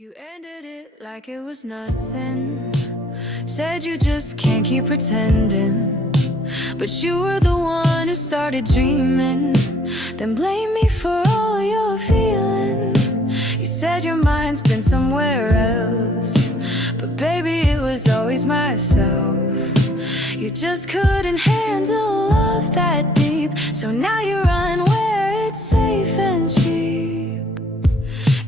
You ended it like it was nothing. Said you just can't keep pretending, but you were the one who started dreaming. Then blame me for all you're feeling. You said your mind's been somewhere else, but baby, it was always myself. You just couldn't handle love that deep, so now you run where it's safe and cheap.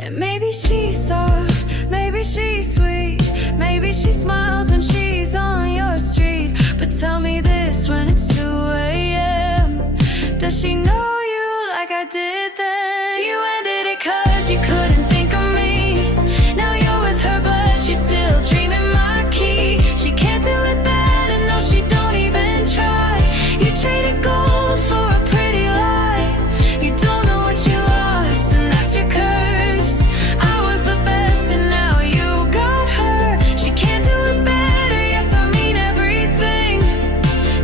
And maybe she's soft, maybe she's sweet, maybe she smiles when she's on your street. But tell me this, when it's 2 a.m., does she know you like I did then? You ended it 'cause you couldn't think of me. Now you're with her, but she's still dreaming my key. She can't do it better, no, she don't even try. You traded gold for a pretty lie. You don't know what you lost, and that's your curse. I was the best, and now you got her. She can't do it better, yes, I mean everything.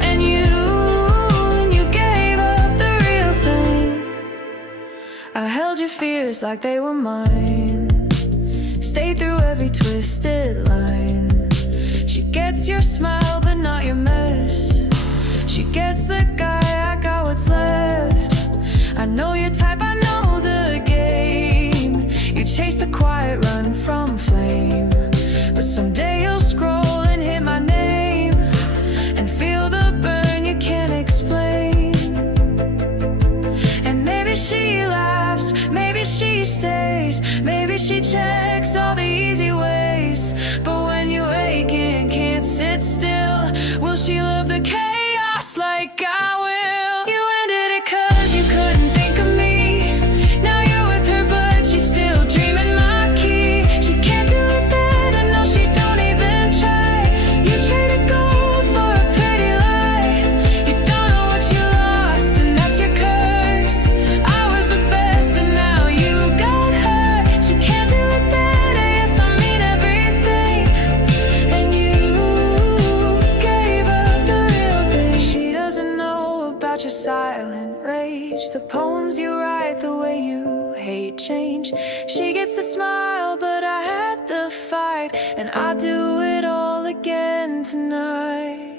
And you gave up the real thing. I held your fears like they were mine, stayed through every twisted line. She gets your smile, but not your mess. She gets the guy, I got what's left. I know your type, I know the game. You chase the quiet, run from flame, but someday you'll scroll and hit my name and feel the burn you can't explain. And maybe she laughs, maybe she stays, maybe she checks all the easy ways. But when you wake and can't sit still, will she love the chaos like I will? You ended it 'cause you couldn't think of me. Now you're with her, but she's still dreaming my key. She can't do it better, no, she don't even try. You traded gold for a pretty lie. You don't know what you lost, and that's your curse. I was the best, and now you got her. She can't do it better, yes, I mean everything. And you gave up the real thing. She doesn't know about your silent rage, the poems you write, the way you hate change. She gets to smile, but I had the fight, and I'll do it all again tonight.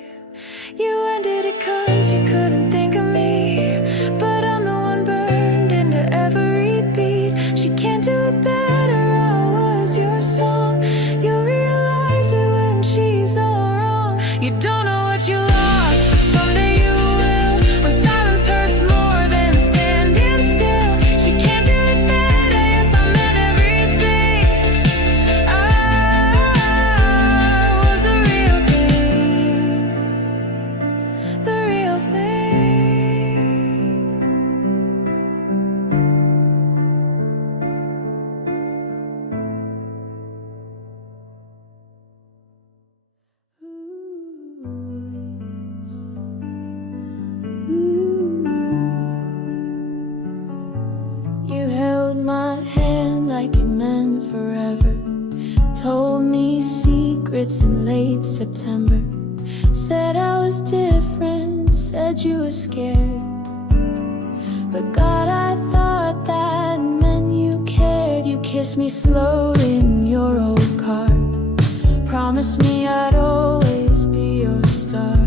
You ended it 'cause you couldn't think of me, but I'm the one burned into every beat. She can't do it better, I was your song. You realize it when she's all wrong. You don't know what you lost, but someday you will. When silence hurts more than standing still, she can't do it better, yes, I meant everything. I was the real thing, the real thing. You held my hand like it meant forever, told me secrets in late September, said I was different, said you were scared. But God, I thought that meant you cared. You kissed me slow in your old car, promised me I'd always be your star.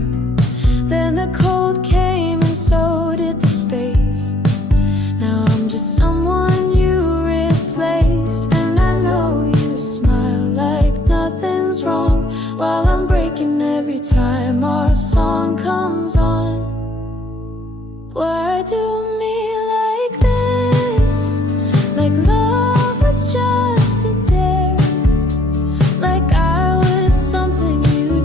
Then the cold came, and so did the space. Now I'm just someone you replaced, and I know you smile like nothing's wrong, while I'm breaking every time our song comes on. Why do me like this? Like love was just a dare, like I was something you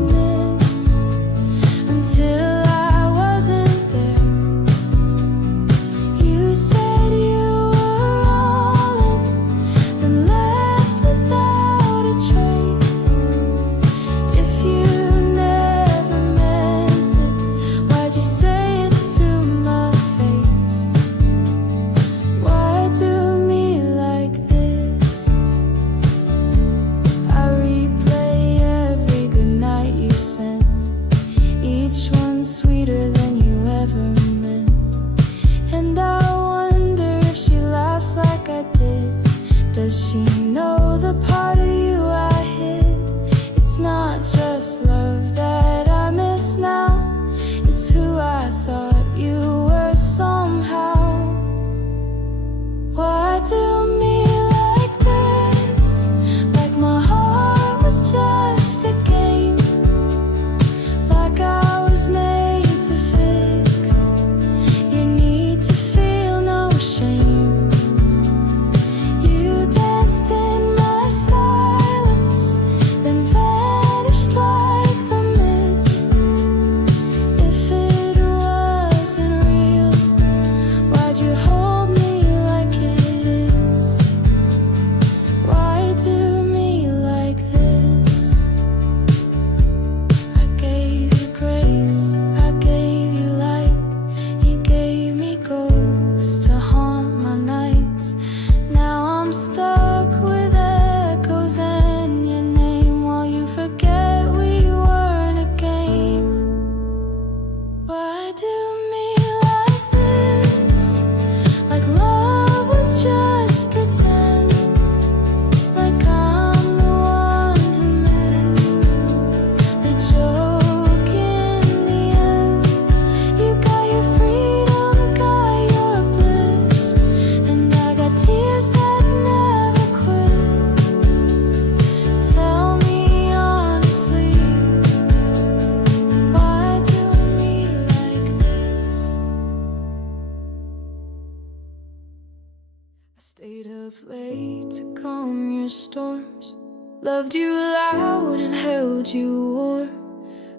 storms. Loved you loud and held you warm.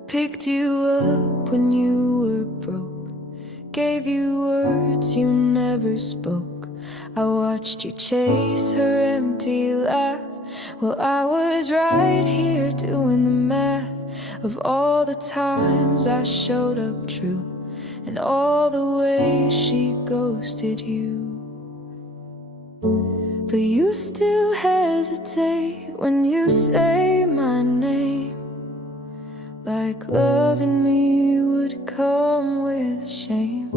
Picked you up when you were broke. Gave you words you never spoke. I watched you chase her empty laugh, while I was right here doing the math of all the times I showed up true, and all the ways she ghosted you. But you still hesitate when you say my name, like loving me would come with shame.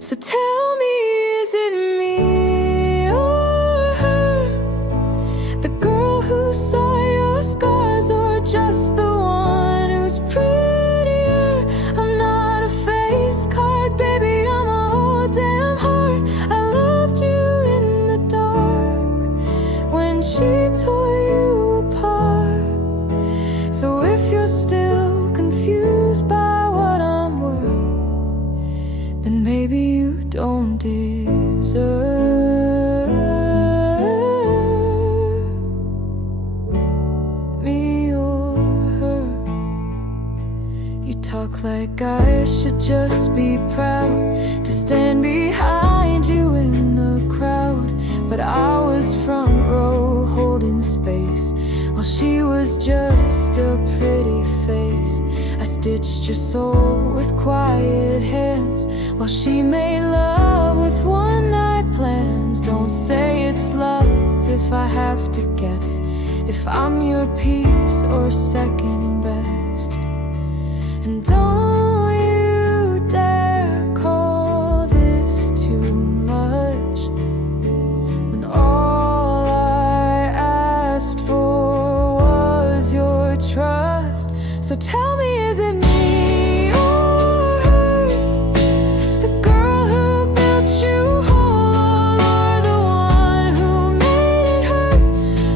So tell me, is it me or her? The girl who saw your scars, or just the one who's prettier? I'm not a face card, baby, I'm a whole damn heart. I loved you in the dark when she tore you apart. So if you're still confused by what I'm worth, then maybe you don't deserve me or her. You talk like I should just be proud to stand behind you in the crowd, but I was front row holding space while she was just a pretty face. I stitched your soul with quiet hands while she made love with one-night plans. Don't say it's love if I have to guess, if I'm your piece or second best. And don't you dare call this too much, when all I asked for was your trust. So tell me, is it me or her? The girl who built you whole, or the one who made it hurt?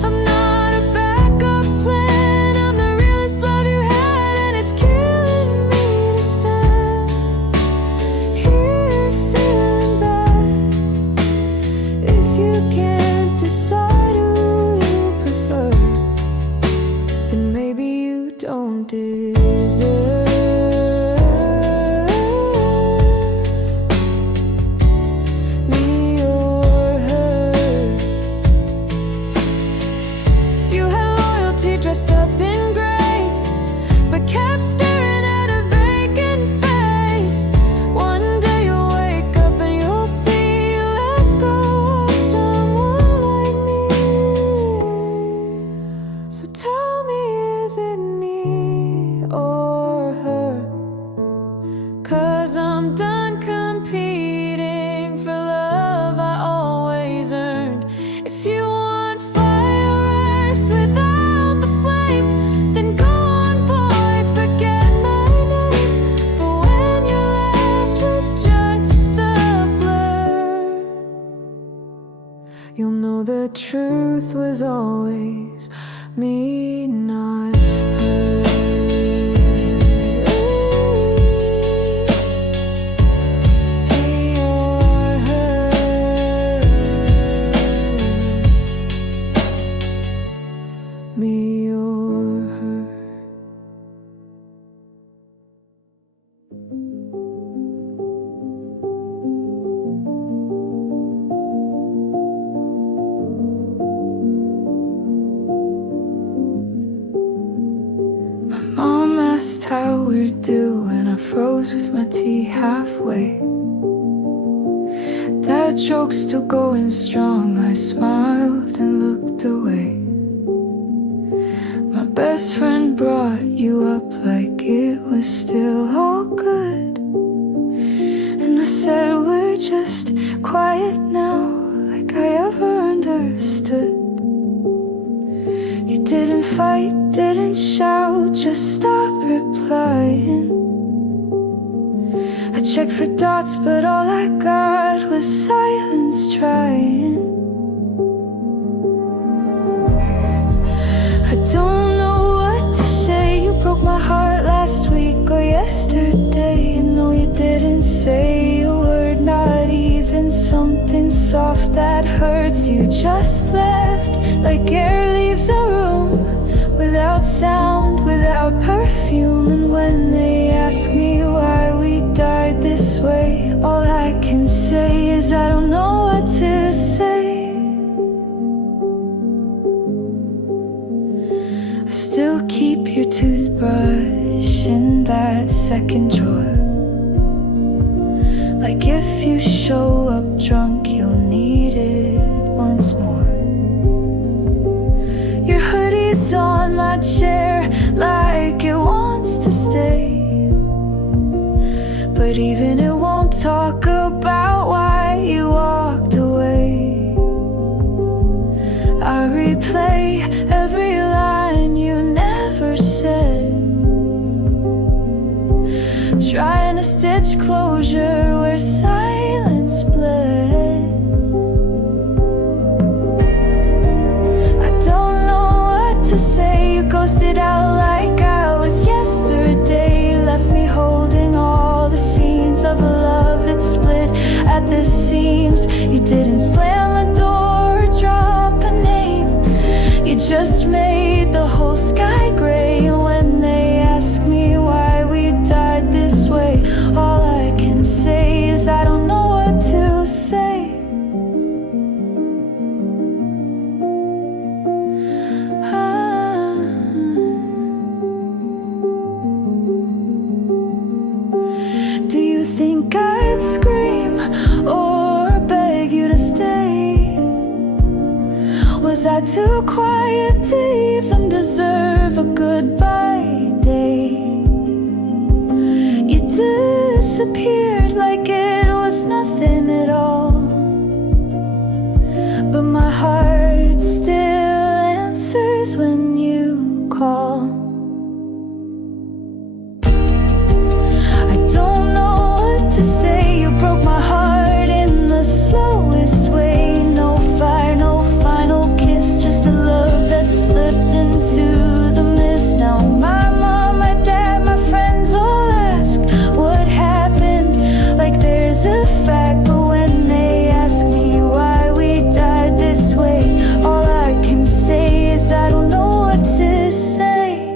I'm not a backup plan, I'm the realest love you had, and it's killing me to stand here feeling bad. If you can't decide who you prefer, then maybe you don't deserve me or her. You had loyalty dressed up in grace, but kept staring at a vacant face. One day you'll wake up and you'll see you let go of someone like me. So tell me, is it me or her? 'Cause I'm done competing for love I always earned. If you want fireworks without the flame, then go on, boy, forget my name. But when you're left with just the blur, you'll know the truth was always me, not her. Me or her. Me or her. Mom asked how we're doing, I froze with my tea halfway. Dad joke still going strong, I smiled and looked away. My best friend brought you up like it was still all good, and I said we're just quiet now, like I ever understood. You didn't fight, didn't shout, just stop replying. I checked for dots, but all I got was silence trying. I don't know what to say, you broke my heart last week or yesterday. I know you didn't say a word, not even something soft that hurts. You just left like air leaves a room, without sound, without perfume. And when they ask me why we died this way, all I can say is I don't know what to say. I still keep your toothbrush in that second drawer, like if you show up drunk, you'll need it once more. Your hoodie's on my chair, like it wants to stay, but even it won't talk about why you walked away. I replay every line you never said, trying to stitch closure where silence bled. I don't know what to say. You ghosted out like I was yesterday, left me holding all the scenes of a love that split at the seams. You didn't slam a door or drop a name, you just made the whole sky gray. And when they ask me why we died this way, all I can say is I don't know what to say. Do you think I'd scream or beg you to stay? Was I too quiet to even deserve a goodbye day? You disappeared like it was nothing at all, but my heart still answers when you call. I don't know what to say. You broke my heart in the slowest way. No fire, no final kiss, just a love that slipped into the mist. Now my mom, my dad, my friends all ask what happened, like there's a fact. But when they ask me why we died this way, all I can say is I don't know what to say.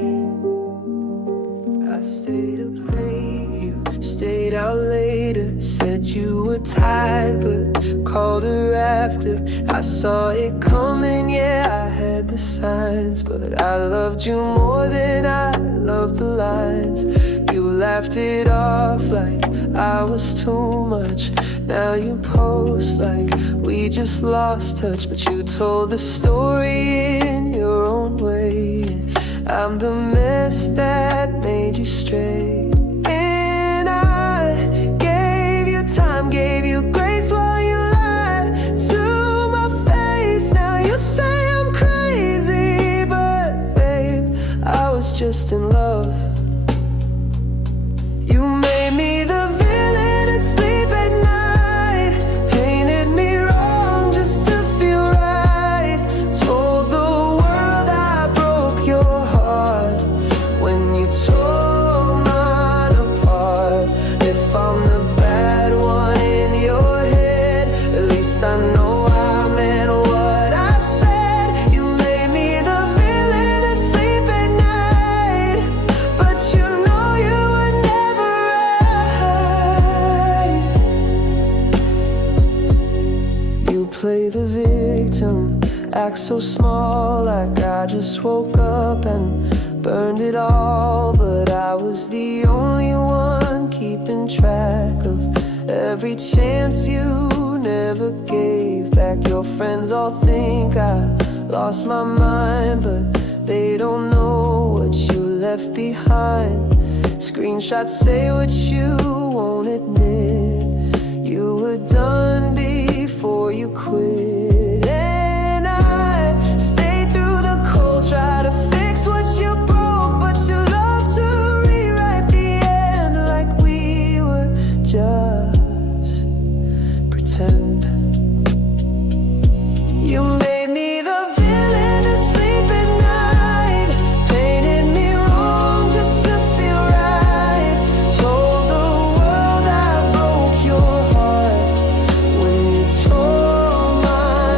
I stayed up late, you stayed out later, said you were tired but called her after. I saw it coming, yeah, I had the signs, but I loved you more than I loved the lines. You laughed it off like I was too much. Now you post like we just lost touch, but you told the story in your own way. I'm the mess that made you stray. And I gave you time, gave you grace while you lied to my face. Now you say I'm crazy, but babe, I was just in love. You made me the villain asleep at night, painted me wrong just to feel right, told the world I broke your heart when you tore mine apart. If I'm the bad one in your head, at least I know I meant what I said. You made me the villain asleep at night, but you know you were never right. You play the victim, act so small, like I just woke up and burned it all. But I was the only one keeping track of every chance you never gave back. Your friends all think I lost my mind, but they don't know what you left behind. Screenshots say what you won't admit. You were done before you quit. And I stayed through the cold, try to fix what you broke, but you love to rewrite the end like we were just pretend. You made me the villain asleep at night, painted me wrong just to feel right, told the world I broke your heart when you tore mine.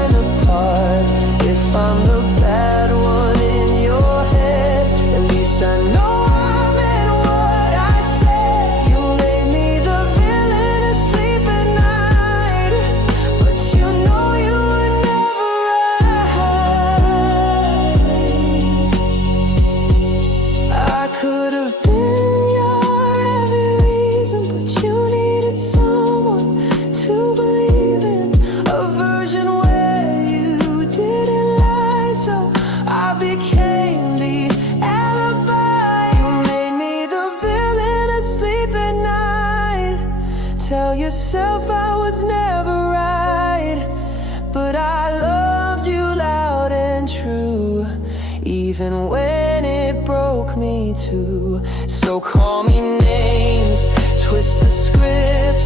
even when it broke me too. So call me names, twist the script,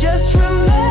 just remember